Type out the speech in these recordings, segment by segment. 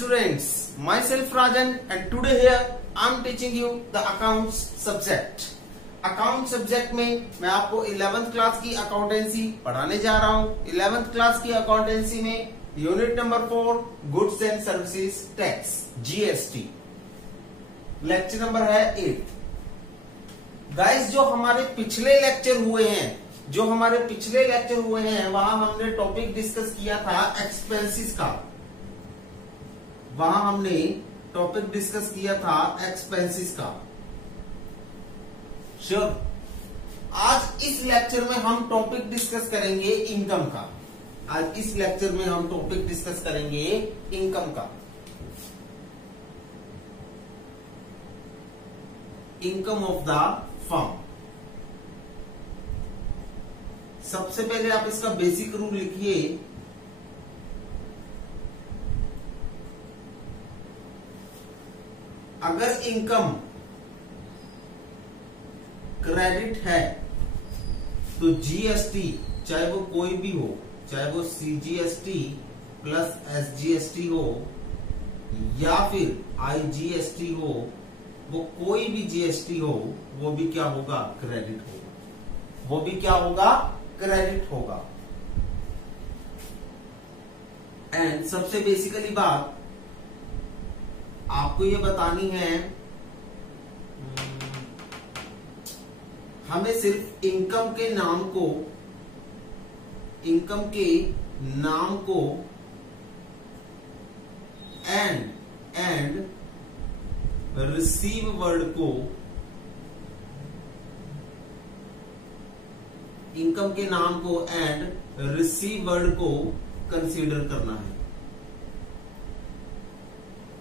students, myself Rajan and today here I am teaching you the accounts subject. Account subject में मैं आपको 11th class की accountancy पढ़ाने जा रहा हूं। 11th क्लास की अकाउंटेंसी में unit number 4 goods and services tax GST, lecture number है 8। गाइस जो हमारे पिछले लेक्चर हुए हैं वहां हमने टॉपिक डिस्कस किया था एक्सपेंसेस का। श्योर। आज इस लेक्चर में हम टॉपिक डिस्कस करेंगे इनकम का। Income of the firm. सबसे पहले आप इसका बेसिक रूल लिखिए। अगर इनकम क्रेडिट है तो जीएसटी, चाहे वो कोई भी हो, चाहे वो सीजीएसटी प्लस एसजीएसटी हो या फिर आईजीएसटी हो, वो कोई भी जीएसटी हो, वो भी क्या होगा? क्रेडिट होगा। एंड सबसे बेसिकली बात आपको ये बतानी है, हमें सिर्फ इनकम के नाम को एंड रिसीव वर्ड को, इनकम के नाम को एंड रिसीव वर्ड को कंसीडर करना है।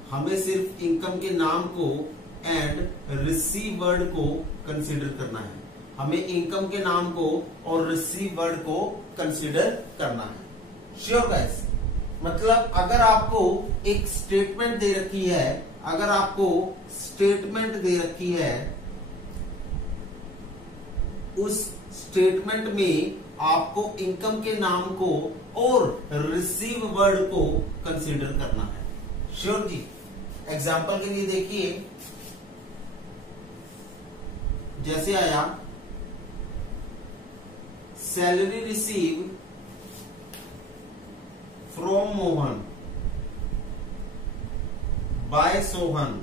हमें सिर्फ इनकम के नाम को एंड रिसीव वर्ड को कंसीडर करना है। हमें इनकम के नाम को और रिसीव वर्ड को कंसीडर करना है। Sure guys. मतलब अगर आपको एक स्टेटमेंट दे रखी है, उस स्टेटमेंट में आपको इनकम के नाम को और रिसीव वर्ड को कंसीडर करना है। श्योर जी। एग्जाम्पल के लिए देखिए, जैसे आया salary receive from Mohan by Sohan.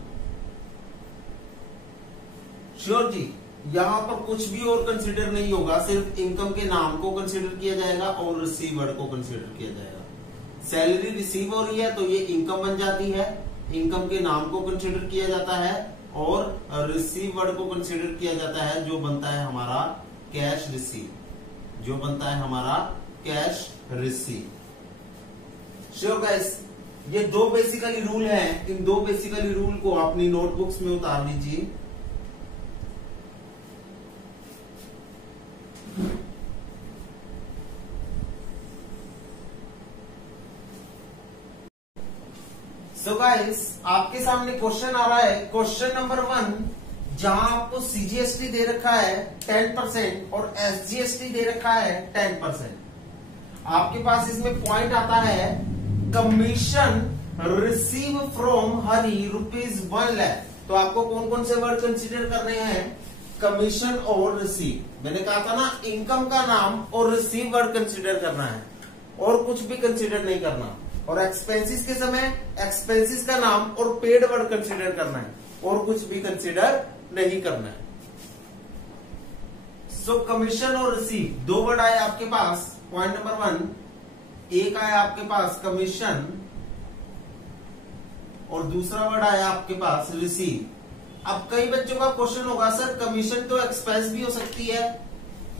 Sure ji. यहां पर कुछ भी और कंसीडर नहीं होगा, सिर्फ इनकम के नाम को कंसीडर किया जाएगा और रिसीव वर्ड को कंसीडर किया जाएगा। सैलरी रिसीव हो रही है तो ये इनकम बन जाती है, इनकम के नाम को कंसीडर किया जाता है और रिसीव वर्ड को कंसीडर किया जाता है, जो बनता है हमारा कैश रिसीव। Sure guys. ये दो बेसिकली रूल हैं। इन दो बेसिकली रूल को अपनी नोटबुक्स में उतार लीजिए। सो गाइस, आपके सामने क्वेश्चन आ रहा है, क्वेश्चन नंबर 1, जहां आपको सीजीएसटी दे रखा है 10% और एसजीएसटी दे रखा है 10%। आपके पास इसमें पॉइंट आता है कमीशन रिसीव फ्रॉम हरी ₹1 लाख। तो आपको कौन कौन से वर्ड कंसीडर करने हैं? कमीशन और रिसीव। मैंने कहा था ना, इनकम का नाम और रिसीव वर्ड कंसीडर करना है और कुछ भी कंसीडर नहीं करना। और एक्सपेंसेस के समय एक्सपेंसेस का नाम और पेड वर्ड कंसीडर करना है और कुछ भी कंसीडर नहीं करना है। सो कमीशन और रिसीव दो वर्ड आए आपके पास। पॉइंट नंबर 1, एक आया आपके पास कमीशन और दूसरा वर्ड आया आपके पास रिसीव। अब कई बच्चों का क्वेश्चन होगा, सर कमीशन तो एक्सपेंस भी हो सकती है,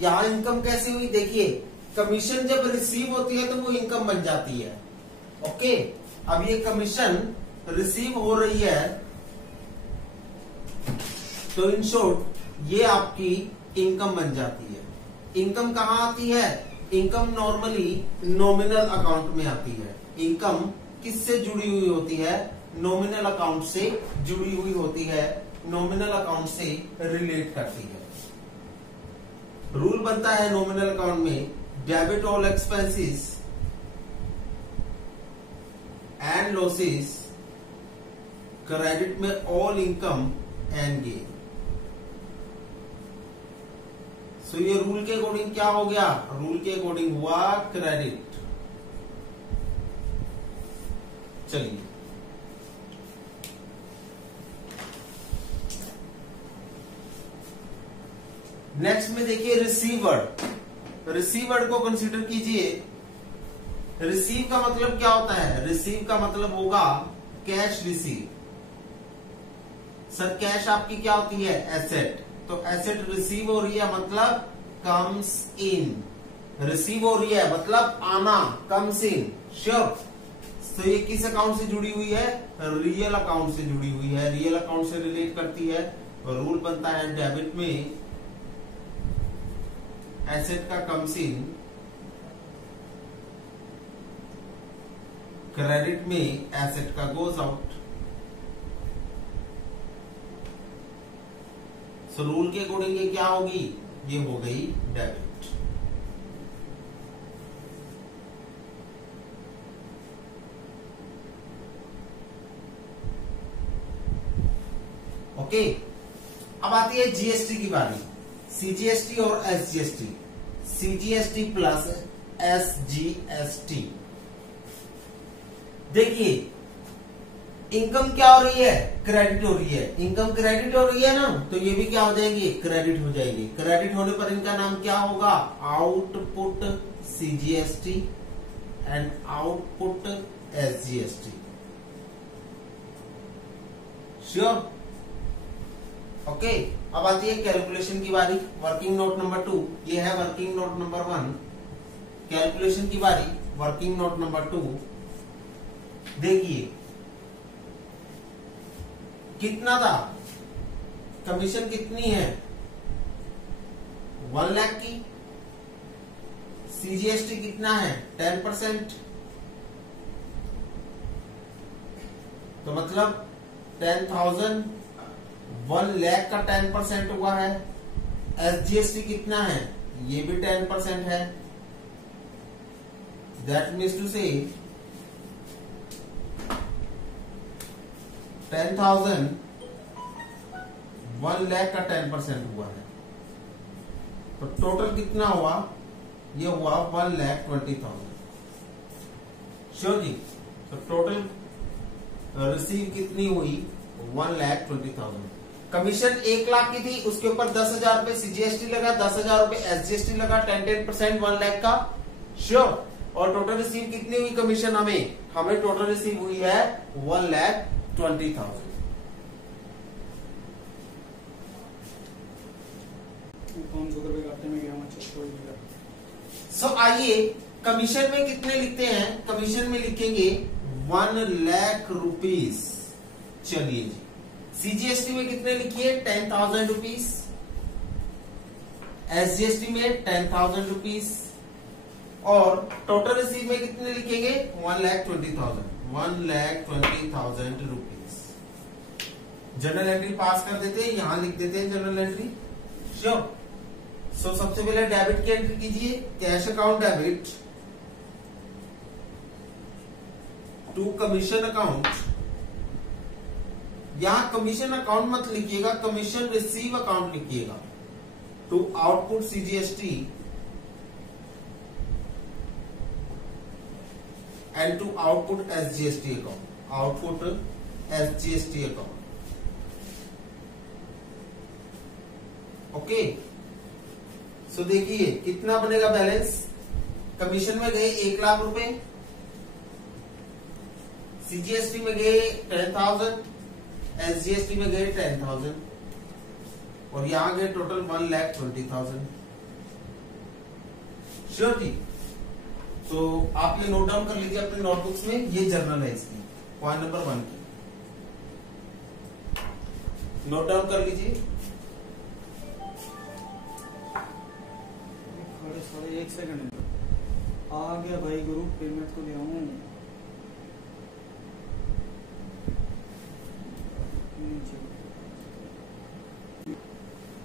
यहां इनकम कैसे हुई? देखिए, कमीशन जब रिसीव होती है तो वो इनकम बन जाती है। ओके। अब ये कमीशन रिसीव हो रही है तो इन शॉर्ट ये आपकी इनकम बन जाती है। इनकम कहां आती है? इनकम नॉर्मली नॉमिनल अकाउंट में आती है। इनकम किससे जुड़ी हुई होती है? नॉमिनल अकाउंट से जुड़ी हुई होती है, नॉमिनल अकाउंट से रिलेट करती है। रूल बनता है नॉमिनल अकाउंट में, debit all expenses and losses credit में ऑल इनकम एंड गेन। सो ये रूल के अकॉर्डिंग क्या हो गया, रूल के अकॉर्डिंग हुआ क्रेडिट। चलिए नेक्स्ट में देखिए रिसीवर्ड। रिसीवर्ड को कंसीडर कीजिए। रिसीव का मतलब क्या होता है, रिसीव का मतलब होगा कैश रिसीव। सर कैश आपकी क्या होती है, एसेट। तो एसेट रिसीव हो रही है मतलब कम्स इन। रिसीव हो रही है मतलब आना, कम्स इन। श्योर। तो ये किस अकाउंट से जुड़ी हुई है, रियल अकाउंट से जुड़ी हुई है, रियल अकाउंट से रिलेट करती है। रूल बनता है डेबिट में एसेट का कम्स इन, क्रेडिट में एसेट का गोज आउट। सो रूल के अकॉर्डिंग ये क्या होगी, ये हो गई डेबिट। ओके, अब आती है जीएसटी की बारी। सीजीएसटी और एसजीएसटी। CGST plus SGST. देखिए इनकम क्या हो रही है, क्रेडिट हो रही है। इनकम क्रेडिट हो रही है ना, तो ये भी क्या हो जाएंगे, क्रेडिट हो जाएंगे। क्रेडिट होने पर इनका नाम क्या होगा, output CGST and output SGST. Sure. Okay, अब आती है कैलकुलेशन की बारी। वर्किंग नोट नंबर 2, ये है वर्किंग नोट नंबर 1। कैलकुलेशन की बारी, वर्किंग नोट नंबर 2। देखिए कितना था, कमीशन कितनी है, 1 लाख की। सीजीएसटी कितना है, 10%। तो मतलब 10,000, 1 लाख का 10% हुआ है। एसजीएसटी कितना है, ये भी 10% है। दैट मीन्स टू से 10,000, 1 लाख का 10% हुआ है। तो टोटल कितना हुआ, ये हुआ 1,20,000। श्योर जी। तो टोटल रिसीव कितनी हुई, 1,20,000। कमीशन 1 लाख की थी, उसके ऊपर 10,000 रुपए सीजीएसटी लगा, 10,000 रुपए एसजीएसटी लगा, 10% 1 लाख का। श्योर। और टोटल रिसीव कितनी हुई कमीशन, हमें टोटल रिसीव हुई है 1,20,000। सो आइए कमीशन में कितने लिखते हैं, कमीशन में लिखेंगे 1 लाख रुपीस। चलिए जी, सीजीएसटी में कितने लिखिए, 10,000 रुपीस। एसजीएसटी में 10,000 रुपीस। और टोटल रिसीव में कितने लिखेंगे, 1,20,000, 1,20,000 रुपीस। जनरल एंट्री पास कर देते हैं, यहां लिख देते हैं जनरल एंट्री। श्योर। सो सबसे पहले डेबिट की एंट्री कीजिए, cash account debit to commission account. यहां कमीशन अकाउंट मत लिखिएगा, कमीशन रिसीव अकाउंट लिखिएगा। To output CGST and to output SGST account, output SGST account. Okay. So देखिए कितना बनेगा बैलेंस, कमीशन में गए 1 लाख रुपए, सीजीएसटी में गए 10,000, एसजीएसटी में गए 10,000 और यहां गए टोटल 1,20,000। श्योर जी। तो आप ये नोट डाउन कर लीजिए अपने नोटबुक्स में, ये जर्नल है इसकी, पॉइंट नंबर 1 की नोट डाउन कर लीजिए। एक सेकंड आ गया भाई, ग्रुप पेमेंट को ले आऊं।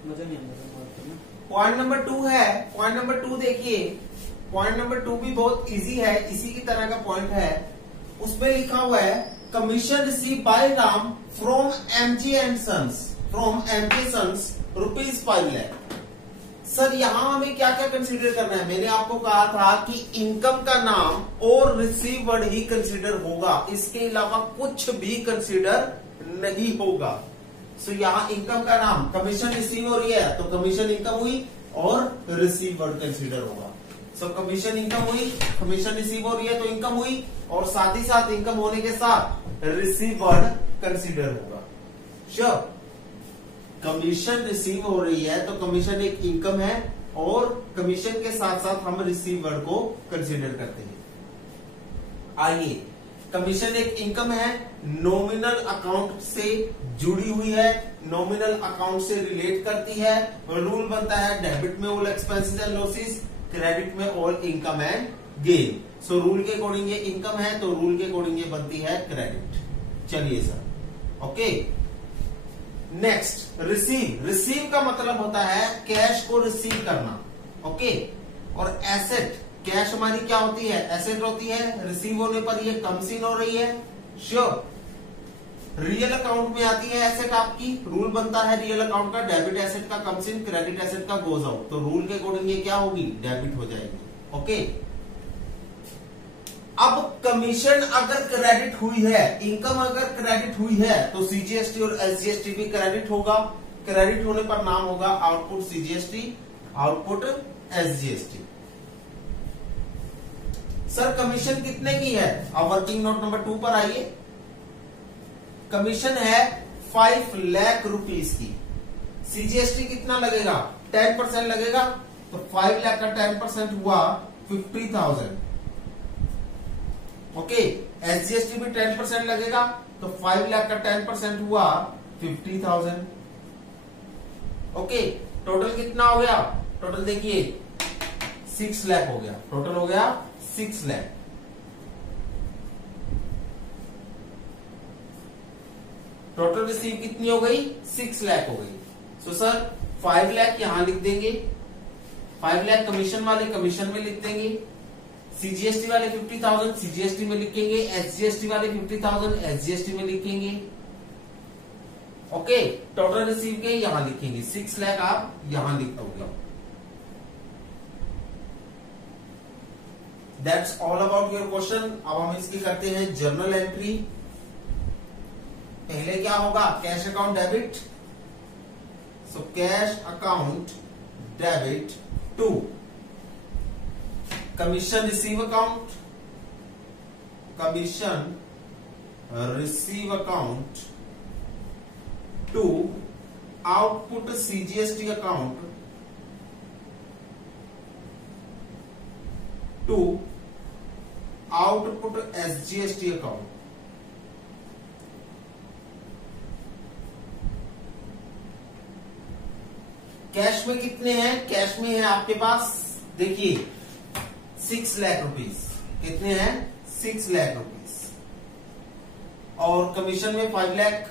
मजा नहीं आता। पॉइंट नंबर 2 है, पॉइंट नंबर 2 देखिए, पॉइंट नंबर 2 भी बहुत इजी है, इसी की तरह का पॉइंट है। उसमें लिखा हुआ है commission receive by Ram from MG and sons, from MG sons ₹5 lakh. Sir यहां हमें क्या क्या कंसीडर करना है? मैंने आपको कहा था कि इनकम का नाम और रिसीवर्ड ही कंसीडर होगा, इसके अलावा कुछ भी कंसीडर नहीं होगा। सो यहां इनकम का नाम, कमीशन रिसीव हो रही है तो कमीशन इनकम हुई और रिसीवर्ड कंसीडर होगा। सो कमीशन इनकम हुई, कमीशन रिसीव हो रही है तो इनकम हुई, और साथ ही साथ इनकम होने के साथ रिसीवर्ड कंसीडर होगा। श्योर, कमीशन रिसीव हो रही है तो कमीशन एक इनकम है और कमीशन के साथ साथ हम रिसीवर्ड को कंसीडर करते हैं। आइए, कमीशन एक इनकम है, नॉमिनल अकाउंट से जुड़ी हुई है, नॉमिनल अकाउंट से रिलेट करती है, और रूल बनता है डेबिट में all expenses and losses, credit में all income and gain. So rule के अकॉर्डिंग ये इनकम है तो रूल के अकॉर्डिंग ये बनती है क्रेडिट। चलिए sir, okay. Next, receive. Receive का मतलब होता है कैश को रिसीव करना, ओके। और एसेट, कैश हमारी क्या होती है? एसेट होती है। रिसीव होने पर ये कम सीन हो रही है। श्योर, रियल अकाउंट में आती है एसेट आपकी, रूल बनता है रियल अकाउंट का, डेबिट एसेट का कम सीन, क्रेडिट एसेट का गोज आउट, तो रूल के अकॉर्डिंग ये क्या होगी? डेबिट हो जाएगी, ओके। अब कमीशन अगर क्रेडिट हुई है, इनकम अगर क्रेडिट हुई है तो सीजीएसटी और एसजीएसटी भी क्रेडिट होगा। क्रेडिट होने पर नाम होगा output CGST, output SGST. Sir commission कितने की है? अब वर्किंग नोट नंबर 2 पर आइए। कमीशन है 5 लाख रुपीस की। सीजीएसटी कितना लगेगा? 10% लगेगा, तो 5 लाख का 10% हुआ 50,000, ओके। एसजीएसटी भी 10% लगेगा, तो 5 लाख का 10% हुआ 50,000, ओके। टोटल कितना हो गया? टोटल देखिए 6 लाख हो गया, टोटल हो गया 6 लाख। टोटल रिसीव कितनी हो गई? 6 लाख हो गई। सो सर 5 लाख यहां लिख देंगे, 5 लाख कमीशन वाले कमीशन में लिख देंगे, सीजीएसटी वाले 50,000 सीजीएसटी में लिखेंगे, एसजीएसटी वाले 50,000 एसजीएसटी में लिखेंगे, ओके। टोटल रिसीव के यहां लिखेंगे, 6 लाख आप यहां लिख दोगे। That's all about your question. अब हम इसकी करते हैं जर्नल एंट्री। पहले क्या होगा? Cash account debit, so cash account debit to commission receive account, commission receive account to output CGST account to output SGST account. Cash में कितने हैं? कैश में है आपके पास देखिए 6 लाख रुपीस। कितने हैं? 6 लाख रुपीस। और कमीशन में 5 लाख।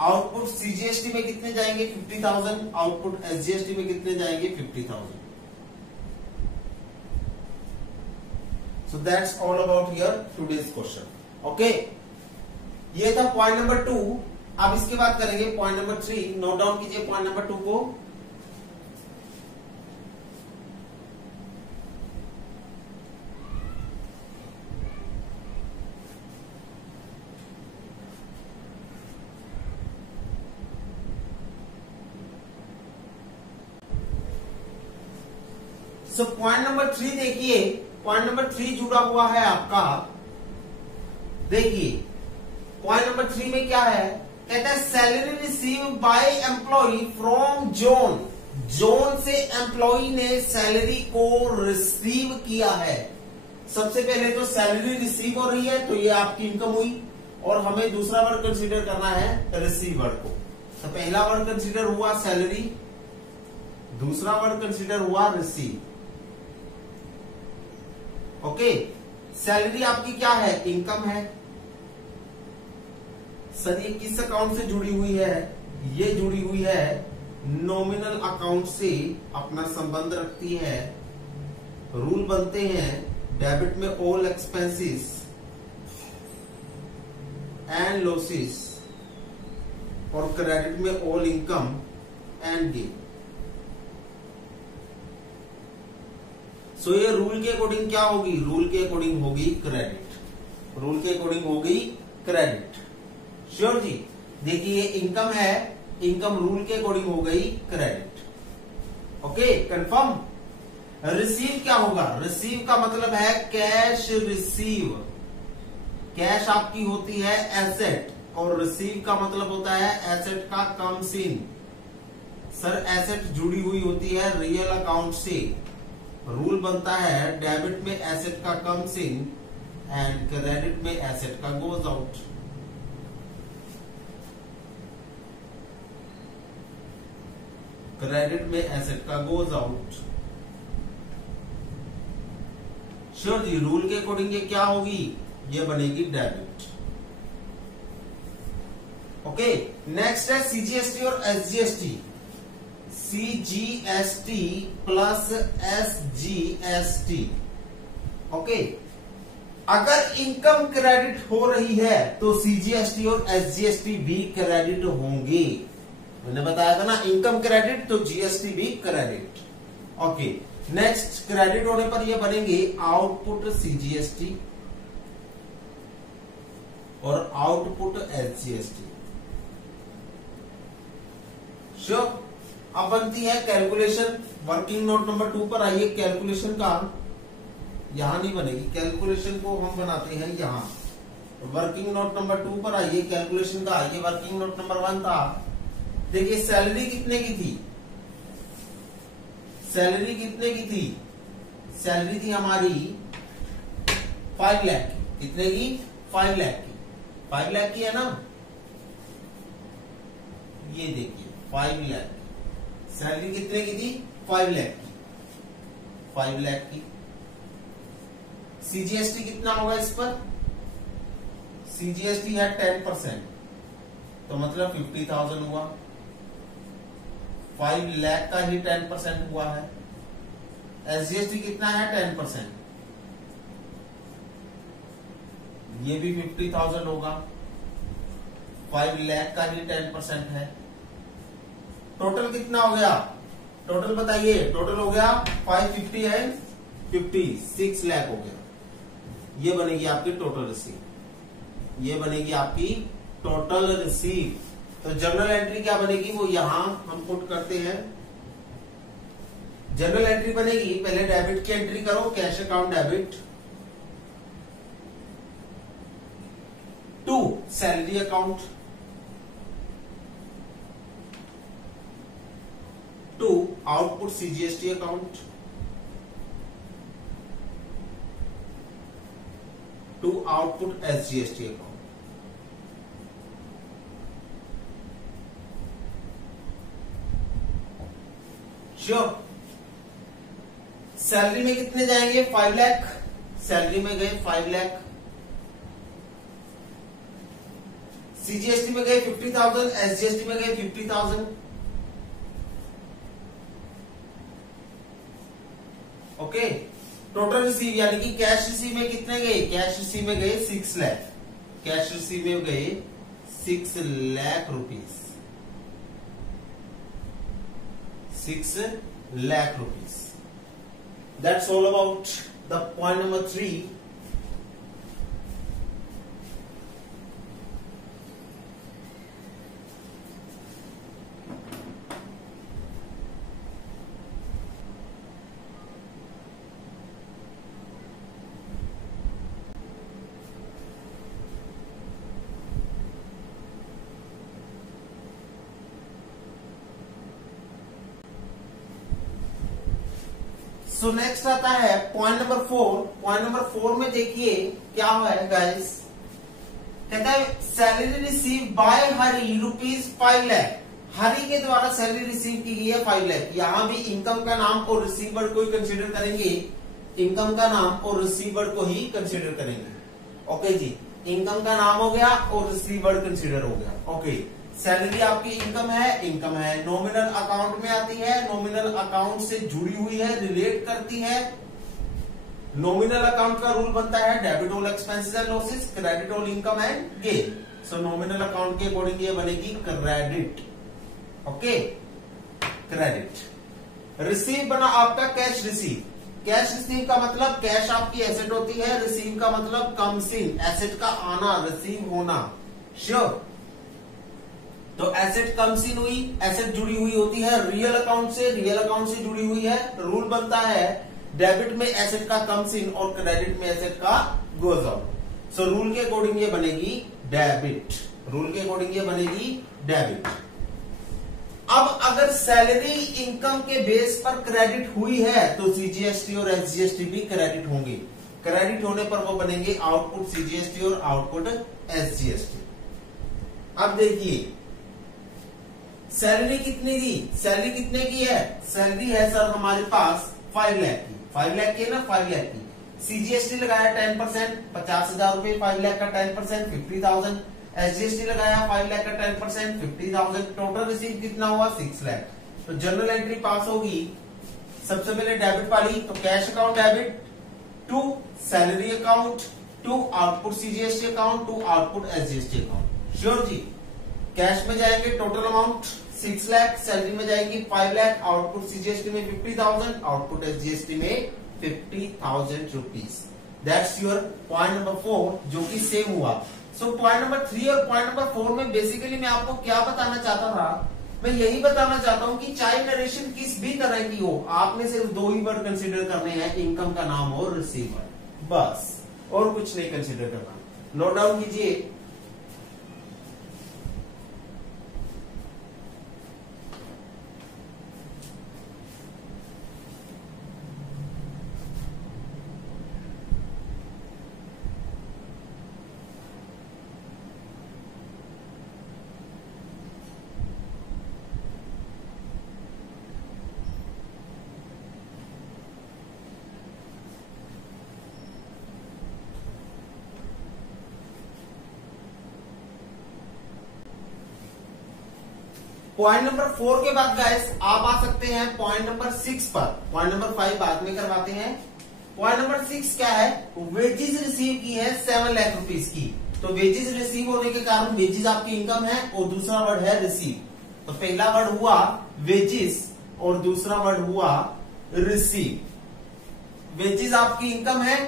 आउटपुट सीजीएसटी में कितने जाएंगे? 50,000। आउटपुट एसजीएसटी में कितने जाएंगे? 50,000। So that's all about your today's question, okay. ये था पॉइंट नंबर 2। अब इसके बाद करेंगे पॉइंट नंबर 3। नोट डाउन कीजिए पॉइंट नंबर 2 को। सो पॉइंट नंबर 3 देखिए, पॉइंट नंबर 3 जुड़ा हुआ है आपका। देखिए पॉइंट नंबर 3 में क्या है? कहता है salary receive by employee from John. John से एम्प्लॉय ने सैलरी को रिसीव किया है। सबसे पहले तो सैलरी रिसीव हो रही है तो ये आपकी इनकम हुई, और हमें दूसरा वर्ड कंसीडर करना है रिसीव वर्ड को। तो पहला वर्ड कंसीडर हुआ सैलरी, दूसरा वर्ड कंसीडर हुआ रिसीव, ओके। सैलरी आपकी क्या है? इनकम है। सर ये किस अकाउंट से जुड़ी हुई है? ये जुड़ी हुई है नॉमिनल अकाउंट से, अपना संबंध रखती है। रूल बनते हैं डेबिट में ऑल एक्सपेंसेस एंड लॉसेस और क्रेडिट में ऑल इनकम एंड गेन। सो ये रूल के अकॉर्डिंग क्या होगी? रूल के अकॉर्डिंग होगी क्रेडिट। रूल के अकॉर्डिंग होगी क्रेडिट। श्योर जी। देखिए ये इनकम है, इनकम रूल के अकॉर्डिंग हो गई क्रेडिट। Okay confirm. रिसीव क्या होगा? रिसीव का मतलब है कैश रिसीव। कैश आपकी होती है एसेट और रिसीव का मतलब होता है एसेट का कम्स इन। सर एसेट जुड़ी हुई होती है रियल अकाउंट से। रूल बनता है डेबिट में एसेट का कम्स इन एंड क्रेडिट में एसेट का गोज आउट। क्रेडिट में एसेट का गोज आउट। श्योर जी। रूल के अकॉर्डिंग ये क्या होगी? ये बनेगी डेबिट। ओके नेक्स्ट है सीजीएसटी और SGST. CGST plus SGST. Okay अगर इनकम क्रेडिट हो रही है तो सीजीएसटी और एसजीएसटी भी क्रेडिट होंगे। मैंने बताया था ना इनकम क्रेडिट तो जीएसटी भी क्रेडिट। ओके नेक्स्ट क्रेडिट होने पर ये बनेंगे आउटपुट सीजीएसटी और आउटपुट एसजीएसटी। श्योर। अब बनती है कैलकुलेशन। वर्किंग नोट नंबर 2 पर आइए। कैलकुलेशन का यहां नहीं बनेगी, कैलकुलेशन को हम बनाते हैं यहां। वर्किंग नोट नंबर 2 पर आइए। कैलकुलेशन का ये वर्किंग नोट नंबर 1 था। देखिए सैलरी कितने की थी? सैलरी कितने की थी? सैलरी थी हमारी 5 लाख की। कितने की? 5 लाख की। 5 लाख की है ना? ये देखिए 5 लाख की सैलरी कितने की थी? 5 लाख की। 5 लाख की। सीजीएसटी कितना होगा इस पर? सीजीएसटी है 10%, तो मतलब 50,000 हुआ। 5 लाख का ही 10% हुआ है। एसजीएसटी कितना है? 10%, ये भी 50,000 होगा। 5 लाख का ही 10% है। टोटल कितना हो गया? टोटल बताइए। टोटल हो गया 550 एंड 50, 6 लाख हो गया। ये बनेगी आपकी टोटल रिसीव। ये बनेगी आपकी टोटल रिसीव। तो जर्नल एंट्री क्या बनेगी वो यहां हम पुट करते हैं। जर्नल एंट्री बनेगी, पहले डेबिट की एंट्री करो, cash account debit to salary account to output CGST account to output SGST account. Sure. Salary में कितने जाएंगे? 5 लाख। सैलरी में गए 5 लाख। सीजीएसटी में गए 50,000, एसजीएसटी में गए 50,000। ओके टोटल रिसीव यानी कि कैश रिसीव में कितने गए? कैश रिसीव में गए 6 लाख। कैश रिसीव में गए 6 lakh rupees. 6 lakh rupees. That's all about the point number 3. So next आता है पॉइंट नंबर 4। पॉइंट नंबर 4 में देखिए क्या हुआ है गाइस। कहता है सैलरी रिसीव बाय हरी ₹5 लाख। हरी के द्वारा सैलरी रिसीव की गई है 5 लाख। यहां भी इनकम का नाम और रिसीवर को ही कंसीडर करेंगे। इनकम का नाम और रिसीवर को ही कंसीडर करेंगे। ओके जी, इनकम का नाम हो गया और रिसीवर कंसीडर हो गया। ओके सैलरी आपकी इनकम है, नॉमिनल अकाउंट में आती है, नॉमिनल अकाउंट से जुड़ी हुई है, रिलेट करती है। नॉमिनल अकाउंट का रूल बनता है debit all expenses and losses, credit all income and gain. So nominal account के अकॉर्डिंग ये बनेगी क्रेडिट। Okay, credit. रिसीव बना आपका कैश रिसीव। कैश रिसीव का मतलब कैश आपकी एसेट होती है, रिसीव का मतलब कम्स इन, एसेट का आना, रिसीव होना। श्योर। तो एसेट कम्स इन हुई, एसेट जुड़ी हुई होती है रियल अकाउंट से, रियल अकाउंट से जुड़ी हुई है। रूल बनता है डेबिट में एसेट का कम्स इन और क्रेडिट में एसेट का गोज आउट। सो रूल के अकॉर्डिंग ये बनेगी डेबिट। रूल के अकॉर्डिंग ये बनेगी डेबिट। अब अगर सैलरी इनकम के बेस पर क्रेडिट हुई है तो सीजीएसटी और एसजीएसटी भी क्रेडिट होंगे। क्रेडिट होने पर वो बनेंगे आउटपुट सीजीएसटी और आउटपुट एसजीएसटी। अब देखिए सैलरी कितनी दी, सैलरी कितने की है? सैलरी है सर हमारे पास 5 लाख की, 5 लाख की है ना, 5 लाख की। सीजीएसटी लगाया 10%, 50,000 रुपए, 5 लाख का 10% 50,000। एसजीएसटी लगाया 5 लाख का 10% 50,000। टोटल रिसीव कितना हुआ? 6 लाख। तो जनरल एंट्री पास होगी सबसे पहले डेबिट वाली, तो cash account debit to salary account to output CGST account to output SGST account. Sure जी। कैश में जाएंगे टोटल अमाउंट 6 लाख, सैलरी में जाएंगी 5 लाख, आउटपुट सीजीएसटी में 50,000, आउटपुट एसजीएसटी में 50,000 rupees. That's your point number 4 जो कि सेम हुआ। सो पॉइंट नंबर 3 और पॉइंट नंबर 4 में बेसिकली मैं आपको क्या बताना चाहता था, मैं यही बताना चाहता हूं कि चाहे नरेशन किस भी तरह की हो, आपने सिर्फ 2 ही वर्ड कंसीडर करने हैं, इनकम का नाम और रिसीवर, बस, और कुछ नहीं कंसीडर करना। नोट डाउन कीजिए। पॉइंट नंबर 4 के बाद गाइस आप आ सकते हैं पॉइंट नंबर 6 पर। पॉइंट नंबर 5 बाद में करवाते हैं। पॉइंट नंबर 6 क्या है? वेजेस रिसीव की है 7 लाख रुपीज की। तो वेजेस रिसीव होने के कारण वेजेस आपकी इनकम है और दूसरा वर्ड है रिसीव। तो पहला वर्ड हुआ वेजेस और दूसरा वर्ड हुआ रिसीव। वेजेस आपकी इनकम है,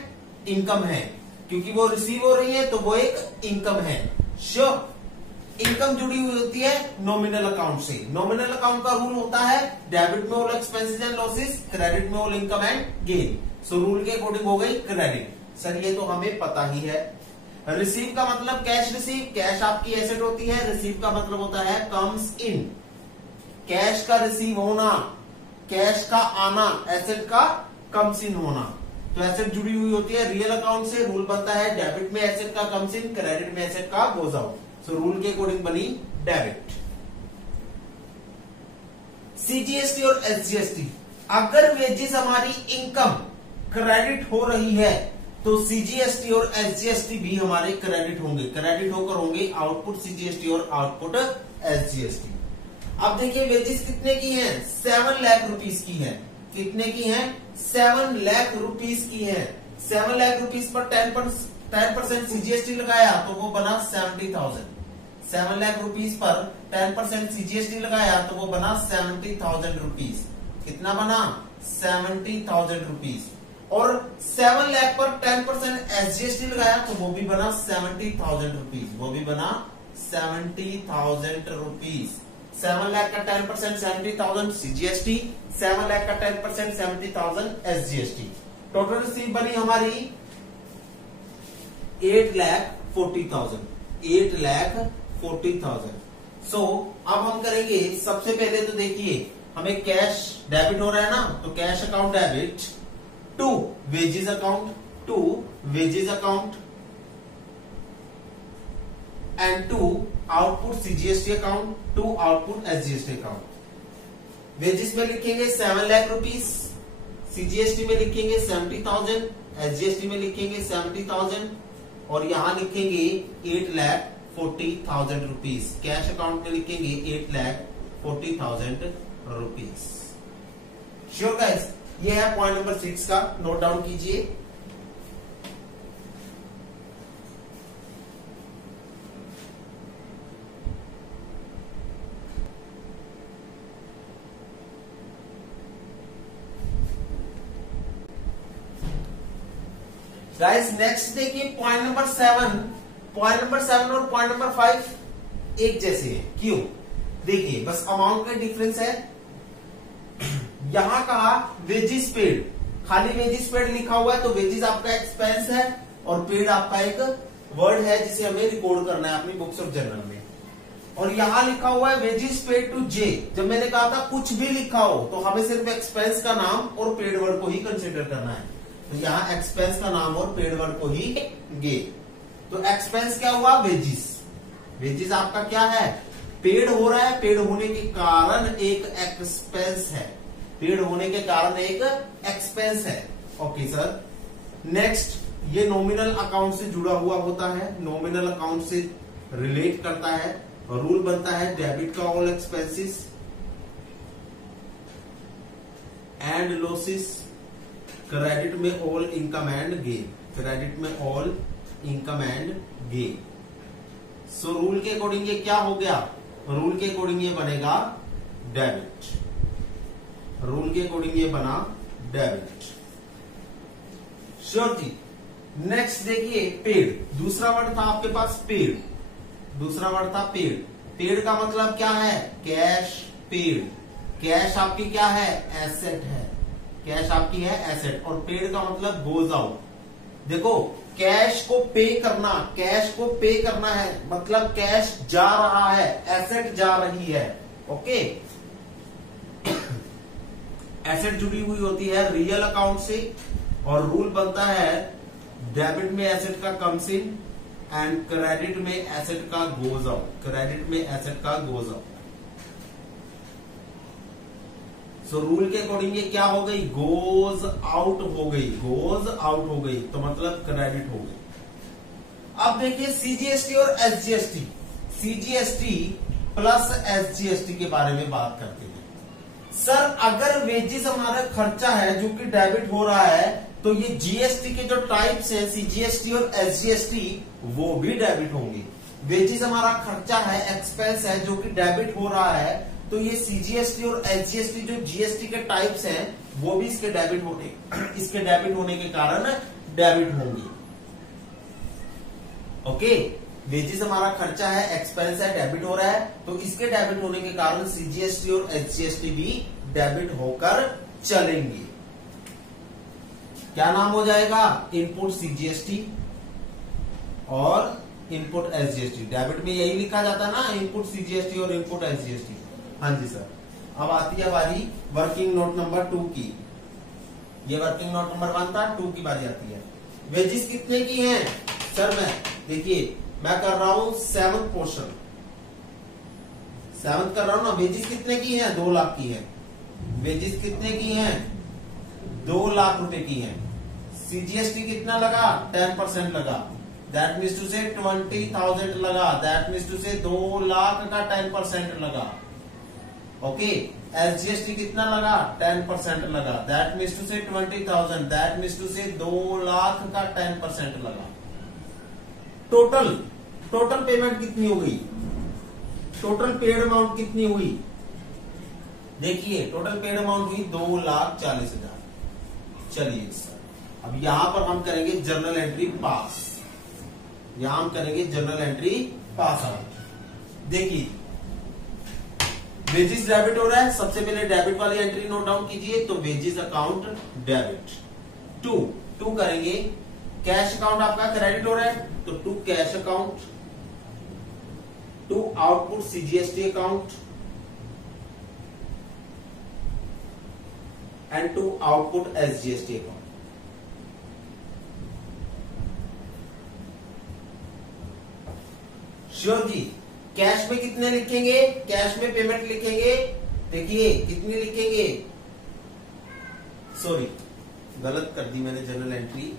इनकम है क्योंकि वो रिसीव हो रही है तो वो एक इनकम है। श्योर। इनकम जुड़ी हुई होती है नॉमिनल अकाउंट से। नॉमिनल अकाउंट का रूल होता है डेबिट में all expenses and losses, credit में all income and gain. So rule के अकॉर्डिंग हो गई क्रेडिट। सर ये तो हमें पता ही है। रिसीव का मतलब कैश रिसीव, कैश आपकी एसेट होती है। रिसीव का मतलब होता है कम्स इन, कैश का रिसीव होना, कैश का आना, एसेट का कम्स इन होना। तो एसेट जुड़ी हुई होती है रियल अकाउंट से। रूल बनता है डेबिट में एसेट का कम्स इन, क्रेडिट में एसेट का गोज आउट। सो रूल के अकॉर्डिंग बनी डेबिट। सीजीएसटी और एसजीएसटी, अगर वेजेस हमारी इनकम क्रेडिट हो रही है तो सीजीएसटी और एसजीएसटी भी हमारे क्रेडिट होंगे। क्रेडिट होकर होंगे आउटपुट सीजीएसटी और आउटपुट एसजीएसटी। अब देखिए वेजेस कितने की हैं? 7 लाख रुपीज की है। कितने की हैं? 7 लाख रुपीज की है। 7 लाख रुपीज पर 10% सीजीएसटी लगाया तो वो बना 70,000। 7 लाख रुपीज पर 10% सीजीएसटी लगाया तो वो बना 70,000 रुपीज। कितना बना? 70,000 रुपीज। और 7 लाख पर 10% एसजीएसटी लगाया तो वो भी बना 70,000 रुपीज। वो भी बना 70,000 रुपीज। 7 लाख का 10% 70,000 सीजीएसटी, 7 लाख का 10% 70,000 एसजीएसटी। टोटल रिसीव बनी हमारी 8,40,000। 8,40,000। सो अब हम करेंगे सबसे पहले तो देखिए हमें कैश डेबिट हो रहा है ना, तो cash account debit to wages account, to wages account and to output CGST account, to output SGST account. Wages में लिखेंगे 7 लाख रुपीज, सीजीएसटी में लिखेंगे 70,000, एसजीएसटी में लिखेंगे 70,000 और यहां लिखेंगे 8,40,000 रुपीज। कैश अकाउंट में लिखेंगे 8,40,000 रुपीज। श्योर गाइस, ये है पॉइंट नंबर 6 का। नोट डाउन कीजिए। गाइस नेक्स्ट देखिए पॉइंट नंबर 7, पॉइंट नंबर 7 और पॉइंट नंबर 5 एक जैसे है। क्यों? देखिए बस अमाउंट का डिफरेंस है। यहां कहा वेजिस पेड, खाली वेजिस पेड लिखा हुआ है तो वेजिस आपका एक्सपेंस है और पेड आपका एक वर्ड है जिसे हमें रिकॉर्ड करना है अपनी बुक्स ऑफ जर्नल में। और यहां लिखा हुआ है वेजिस पेड टू जे। जब मैंने कहा था कुछ भी लिखा हो तो हमें सिर्फ एक्सपेंस का नाम और पेड वर्ड को ही कंसिडर करना है। तो यहां एक्सपेंस का नाम और पेड वर्ड को ही गे। तो एक्सपेंस क्या हुआ? वेजिस। वेजिस आपका क्या है? पेड हो रहा है, पेड होने के कारण एक एक्सपेंस है, पेड होने के कारण एक एक्सपेंस है। Okay sir. नेक्स्ट, ये नॉमिनल अकाउंट से जुड़ा हुआ होता है, नॉमिनल अकाउंट से रिलेट करता है। रूल बनता है डेबिट का all expenses and losses, credit में all income and gain, credit में all income and gain. So rule के अकॉर्डिंग ये क्या हो गया? रूल के अकॉर्डिंग ये बनेगा डेबिट, रूल के अकॉर्डिंग ये बना डेबिट। श्योर जी। नेक्स्ट देखिए पेड, दूसरा वर्ड था आपके पास पेड, दूसरा वर्ड था पेड। पेड का मतलब क्या है? Cash paid. कैश आपकी क्या है? एसेट है, कैश आपकी है एसेट। और पेड का मतलब गोज आउट। देखो कैश को पे करना, कैश को पे करना है मतलब कैश जा रहा है, एसेट जा रही है। ओके। एसेट जुड़ी हुई होती है रियल अकाउंट से और रूल बनता है डेबिट में एसेट का कम्स इन एंड क्रेडिट में एसेट का गोज आउट, क्रेडिट में एसेट का गोज आउट। सो रूल के अकॉर्डिंग ये क्या हो गई? गोज आउट हो गई, गोज आउट हो गई तो मतलब क्रेडिट हो गई। अब देखिए सीजीएसटी और एसजीएसटी, सीजीएसटी प्लस एसजीएसटी के बारे में बात करते हैं। सर अगर वेजेस हमारा खर्चा है जो कि डेबिट हो रहा है तो ये जीएसटी के जो टाइप्स हैं सीजीएसटी और एसजीएसटी वो भी डेबिट होंगे। वेजेस हमारा खर्चा है, एक्सपेंस है जो कि डेबिट हो रहा है तो ये सीजीएसटी और एसजीएसटी जो जीएसटी के टाइप्स हैं वो भी इसके डेबिट होने के कारण डेबिट होंगी। ओके। वेजेस हमारा खर्चा है, एक्सपेंस है, डेबिट हो रहा है तो इसके डेबिट होने के कारण सीजीएसटी और एसजीएसटी भी डेबिट होकर चलेंगे। क्या नाम हो जाएगा? इनपुट सीजीएसटी और इनपुट एसजीएसटी। डेबिट में यही लिखा जाता है ना, इनपुट सीजीएसटी और इनपुट एसजीएसटी। हाँ जी सर। अब आती है बारी वर्किंग नोट नंबर 2 की। ये वर्किंग नोट नंबर 1 था, 2 की बारी आती है। वेजेस कितने की हैं? सर देखिए मैं कर रहा हूं 7th पोर्शन, 7th कर रहा हूं ना। वेजेस कितने की हैं? 2 लाख की है। वेजेस कितने की हैं? 2 लाख रुपए की हैं। सीजीएसटी कितना लगा? 10% लगा, दैट मीन्स टू से 20,000 लगा, दैट मीन्स टू से 2 लाख का 10% लगा। ओके। एसजीएसटी कितना लगा? 10% लगा, दैट मीन्स टू से 20,000, दैट मीन्स टू से 2 लाख का 10% लगा। टोटल पेमेंट कितनी हो गई? टोटल पेड अमाउंट कितनी हुई? देखिए टोटल पेड अमाउंट हुई 2,40,000। चलिए सर अब यहां पर हम करेंगे जर्नल एंट्री पास, यहां हम करेंगे जर्नल एंट्री पास आउट। देखिए वेजेस डेबिट हो रहा है, सबसे पहले डेबिट वाली एंट्री नोट डाउन कीजिए। तो वेजेस अकाउंट डेबिट। टू करेंगे कैश अकाउंट आपका क्रेडिट हो रहा है तो to cash account, to output CGST account and to output SGST account. Sure जी। कैश में कितने लिखेंगे? कैश में पेमेंट लिखेंगे, देखिए कितनी लिखेंगे, सॉरी गलत कर दी मैंने जर्नल एंट्री।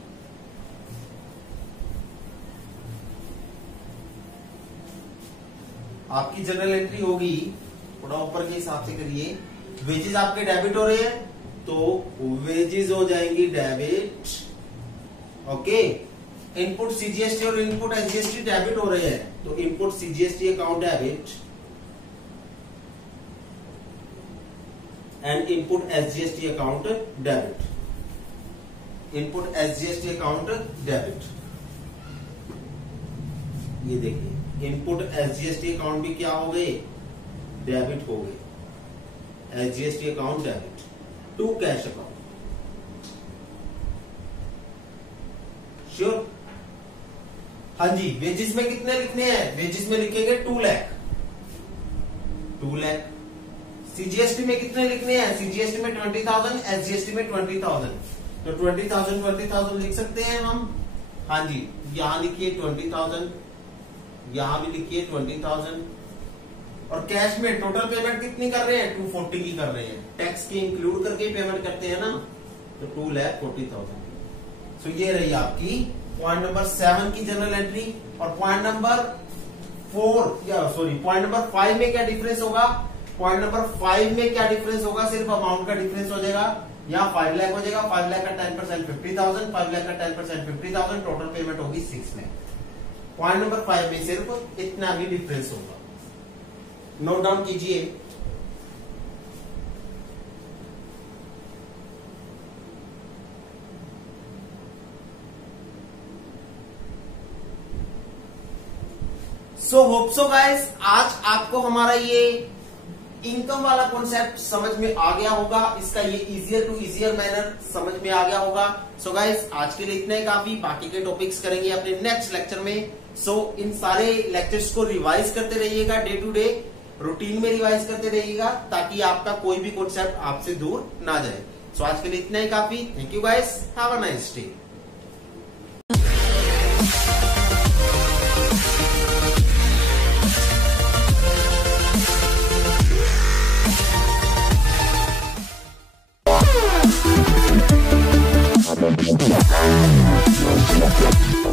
आपकी जर्नल एंट्री होगी थोड़ा ऊपर के हिसाब से करिए। वेजेस आपके डेबिट हो रहे हैं तो वेजेस हो जाएंगी डेबिट। ओके। इनपुट सीजीएसटी और इनपुट एसजीएसटी डेबिट हो रहे हैं तो input CGST account debit and input SGST account debit. Input SGST account debit. ये देखिए इनपुट एसजीएसटी अकाउंट भी क्या हो गए, डेबिट हो गए। SGST account debit to cash account. Sure? हाँ जी। वेजिस में कितने लिखने हैं, वेजिस में लिखेंगे 2 लाख। 2 लाख। सीजीएसटी में कितने लिखने हैं, सीजीएसटी में 20,000, एसजीएसटी में 20,000। तो 20,000 लिख सकते हैं हम। हाँ जी, यहां लिखिए 20,000, यहां भी लिखिए 20,000। और कैश में टोटल पेमेंट कितनी कर रहे हैं, 240 की कर रहे हैं। टैक्स की इंक्लूड करके पेमेंट करते हैं ना, तो 2,40,000। तो ये रही आपकी पॉइंट नंबर 7 की जनरल एंट्री। और पॉइंट नंबर 5 में क्या डिफरेंस होगा, पॉइंट नंबर 5 में क्या डिफरेंस होगा, सिर्फ अमाउंट का डिफरेंस हो जाएगा। यहाँ 5 लाख हो जाएगा, 5 लाख का 10% 50,000, 5 लाख का 10% 50,000, टोटल पेमेंट होगी 6 लाख। पॉइंट नंबर 5 में सिर्फ इतना भी डिफरेंस होगा। नोट डाउन कीजिए। सो होप सो गाइस, आज आपको हमारा ये इनकम वाला कॉन्सेप्ट समझ में आ गया होगा। इसका ये इजियर टू इजियर मैनर समझ में आ गया होगा। सो गाइस, आज के लिए इतना ही काफी। बाकी के टॉपिक्स करेंगे अपने नेक्स्ट लेक्चर में। सो इन सारे लेक्चर्स को रिवाइज करते रहिएगा, डे टू डे रूटीन में रिवाइज करते रहिएगा, ताकि आपका कोई भी कॉन्सेप्ट आपसे दूर ना जाए। सो आज के लिए इतना ही काफी। Thank you guys, have a nice day. We'll be right back.